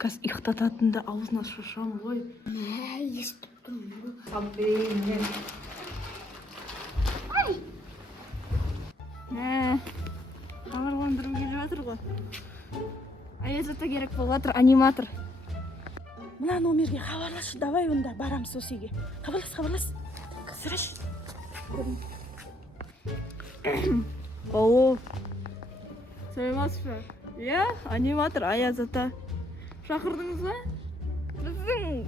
қазір ұйықтататында аузына шашамын ғой. Естіп тұрмын. Қаббейінен. Хабарландыру келіп жатыр ғой. Аязата керек болып жатыр, аниматор. Мына номерге хабарлашы, давай онда барамыз осыге. Хабарлас. Сіраш. Оу. Сәлематсыз ба? Иә, аниматор Аязата. Шақырдыңыз ба? Біздің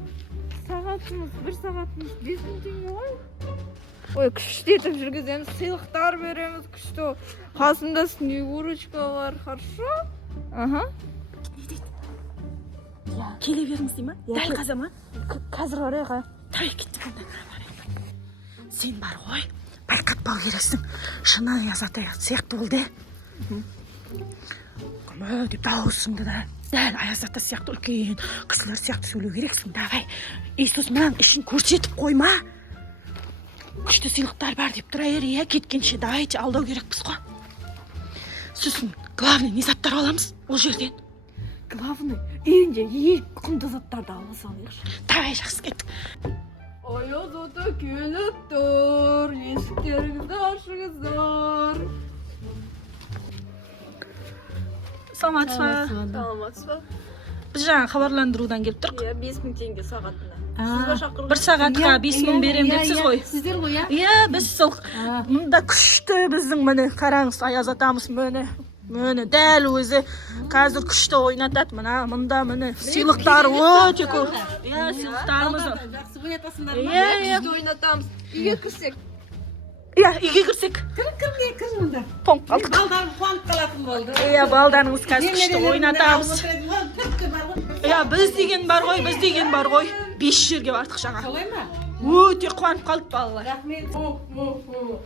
сағатымыз, 1 сағатымыз 5000 теңге ғой. Ой, күшті етіп жүргіземіз, сыйлықтар береміз, күшті. Қасында снегурочка бар, хорошо? Аха. Келе беріңіз дей ма? Дәл қазір ма? Қазір орайға. Давай кетті бұнда. Сен бар ғой, байқатпау керексің. Шынан Аязата сияқты болды. Күмі деп дауысыңды да. Дәл Аязата сияқты үлкен кісілер сияқты сөйлеу керексің. Давай. Иисус маған ішін көрсетіп қойма. Күшті сыйлықтар бар деп тұра ер, кеткенше давайте алдау керекпіз ғой. Сосын главный не заттар аламыз ол жерден. Главный, үйінде ең құнды заттарды ала салайықшы. Давай, жақсы кеттік. Аязата келіп тұр, есіктеріңізді ашыңыздар. Саламатсыз ба? Біз жаңа хабарландырудан келіп тұрық. 5000 теңге сағатына. 1 сағатқа 5000 берем депсіз ғой. Сіздер ғой, иә? Иә, біз сол мұнда күшті біздің міне қараңыз Аязатамыз міне дәл өзі қазір күшті ойнатады. Мұнда міне сыйлықтар өте көп. Иә, сыйлықтарымыз. Жақсы ойнатасыңдар ма? Иә, Бізді ойнатамыз. Үйге кірсек. Иә, үйге кірсек. Кір мұнда. Тоңып қалдық. Балдарым қуанып қалатын болды. Иә, балдарыңыз қазір күшті ойнатамыз. Иә, біз деген бар ғой. 5 жерге бардық жаңа. Солай ма? Өте қуанып қалдық балалар. Рахмет.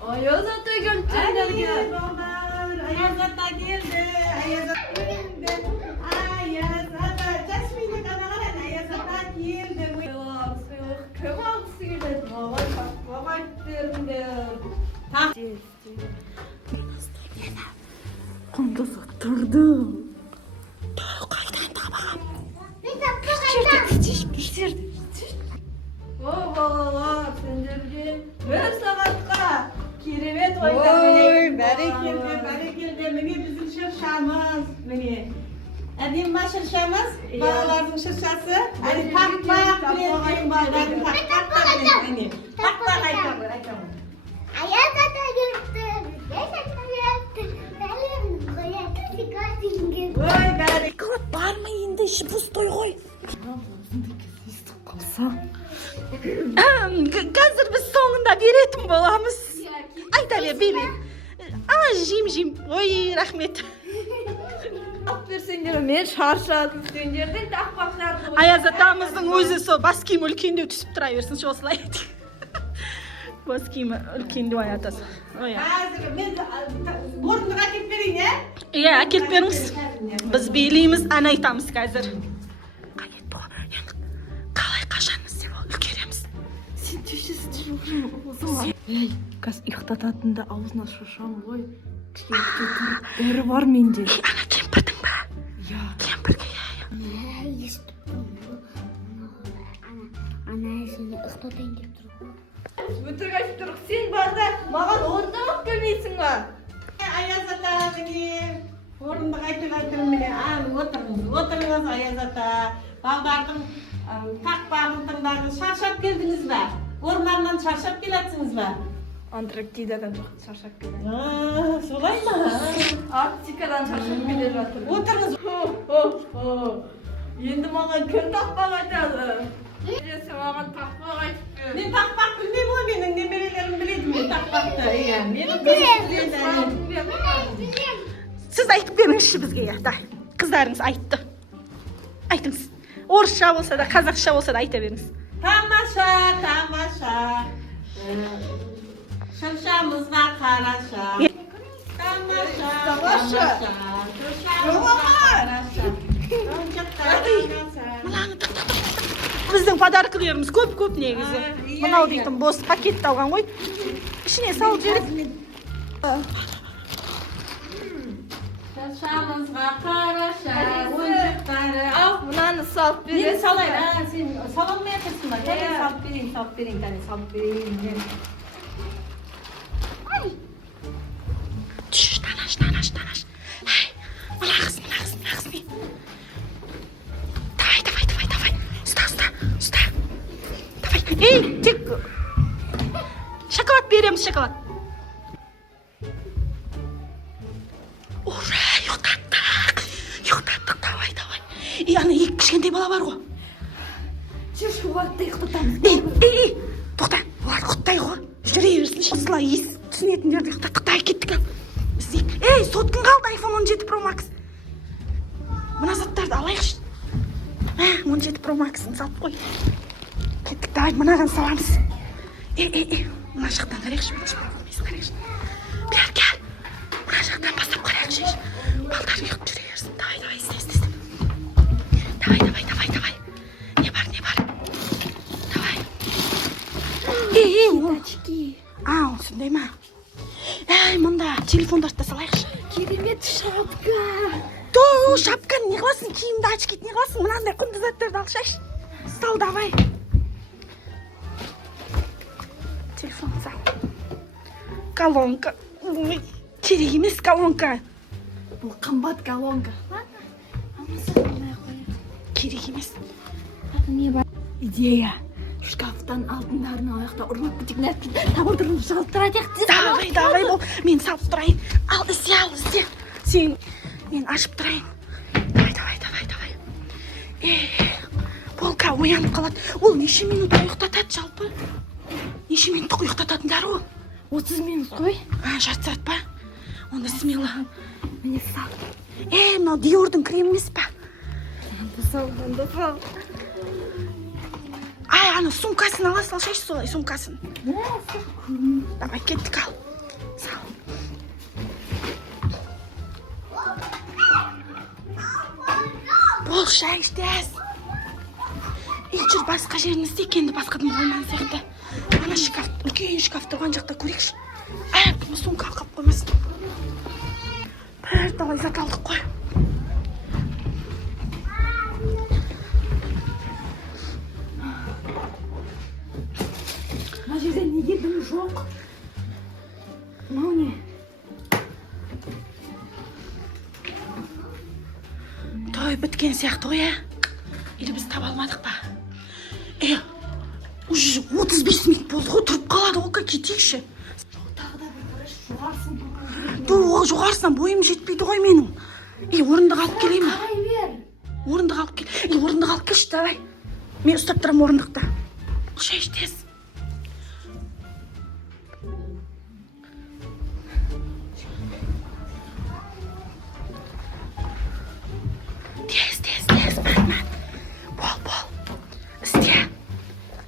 Аязата келді сендерге. Аязата келді. Аязата. Жасминнің ана қарады. Аязата келді. Кім алғысы келеді? Маған беріңдер. Құнды заттарды. Қайдан табам? О, балалар, сендерге 1 сағатқа керемет Ой, ойнап бәрекелді. Міне біздің шыршамыз. Міне. Әдем ма шыршамыз? Балалардың шыршасы. Әне тақпақ білетін балдардың тақпақ білетін. Тақпақ айтамын. Аязата келіпті. Бәлем қояты сикатинге. Ой, бәрекелді. Қылып барма енді, іші пустой ғой. Қазір біз соңында беретін боламыз. Айта бер. Жим. Ой, рахмет. Алып берсеңдер, мен шаршадым сендерден тақпақтарды. Аязатамыздың өзі сол бас киімі үлкендеу түсіп тұра берсін, осылай. Бас киімі үлкендеу Аязатасы. Қазір мен орындыға әкеп берейін, е? Иә, әкеліп беріңіз. Біз билейміз, ән айтамыз қазір. Қайет бұл, енді қалай қашаныз деп ол үлкереміз. Сен шешесін жүргізіп. Ей, қазір ұйықтататында аузына шашамын ғой. Бәрі бар менде. Ана кемпірдің ба? Иә. Кемпірге, Естіп тұрмын. Ана сені ұйықтатайын деп тұр. Өтірік айтып тұрық, сен барда маған орындамақ келмейсің ба? Аязата міне. Орындық айтып міне. Отырыңыз Аязата. Балдардың тақпағын тыңдарды. Шаршап келдіңіз ба? Орманнан шаршап келатсыңыз ба? Антарктидадан шаршап келеді. Солай ма? Арктикадан шаршап келе жатыр. Отырыңыз. Енді маған кім тақпақ айтады? Жесе маған тақпақ айтып бер. Мен тақпақ білмеймін ғой, менің немерелерім біледі мен тақпақты. Сіз айтып беріңізші бізге, да. Қыздарыңыз айтты. Айтыңыз. Орысша болса да, қазақша болса да айта беріңіз. Тамаша. Шыршамызға қараша. Тамаша. Шыршамызға қараша. Біздің подаркілеріміз көп негізі. Мынау дейтін бос пакетті алған ғой. Ішіне салып жіберіп. шамызға қараша ойыншықтары. Ал, мынаны салып Мен бересіз. салайын, сен сала алмай жатырсың ба? Кәне салып берейін, кәне салып берейін. Тш, танаш. Эй, мына қыз. Давай. Ұста. Давай. Эй, тек шоколад береміз, шоколад. Ура, ұйықтаттық. Давай. И ана екі кішкентай бала бар ғой. Жүрші уақытта ұйықтатамыз. Ей, тоқта, олар құттай ғой. Жүре берсін, осылай ес түсінетіндерді ұйықтаттық. Дай кеттік. Ей, соткын қалды iPhone 17 Pro Max. Мына заттарды алайықшы. 17 Pro Max'ын салып қой. Кеттік, давай, мынаған саламыз. Ей, мына жақтан қарайықшы. Бер, мына жақтан бастап қарайықшы. Балдар ұйықтап жүре берсін. Давай, істе. Давай. Не бар. Давай. Ей, Очки. сондай ма? Ей, мында телефондарды да салайықшы. Керемет шапка. Шапканы не қыласың? Киімді очкиді не қыласың? Мынандай құнды заттарды алшайшы. Сал, давай. Телефон сал. Колонка. Керек емес колонка. Бұл қымбат колонка. Керек емес. Не бар? Идея. Шкафтан алтындарын аяқта ұрлап кетек нәркен. Табылдырын жалтыра тек. Давай, бол. Мен салып тұрайын. Ал, ізде. Сен, мен ашып тұрайын. Давай. Полка оянып қалады. Ол неше минут ұйықтатады жалпы? Неше минут ұйықтататындар ол? 30 минут қой. Жарты сағат па? Онда смело. Міне сал. Мынау Диордың крем емес па? Онда сал. Ана сумкасын ала салшайшы солай, сумкасын. Давай, кеттік ал. Сал. Бол, шай іштес. Жүр басқа жерін істе, кенді басқадан болман сияқты. Ана шкаф, үлкен шкаф тұрған жақта көрекші. Бұл сумка алқап қоймасын. Бір давай зат алдық қой. Мына жерде неге дым жоқ? Мынау не? Той біткен сияқты ғой, Или біз таба алмадық па? Уже 35 минут болды ғой, тұрып қалады ғой, кетейікші. Тағы да бір қараш жоғарсын. Жоғарсынан бойым жетпейді ғой менің. Орындық алып келейін ба? Қарай бер. Орындық алып келші, давай. Мен ұстап тұрам орындықта. Шай іштес. Тез, мән. Бол. Істе.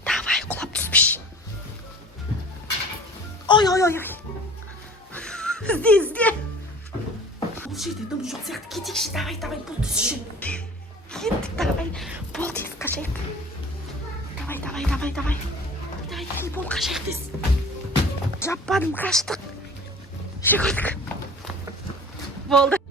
Давай, құлап түспеш. Ой. Ізде. Бұл жерде дым жоқ сияқты кетейікші. Давай, бұл түсші. Кеттік, давай. Бол тез қашайық. Давай. Бол қашайық тез. Жаппадым, қаштық. Жүгірдік. Болды.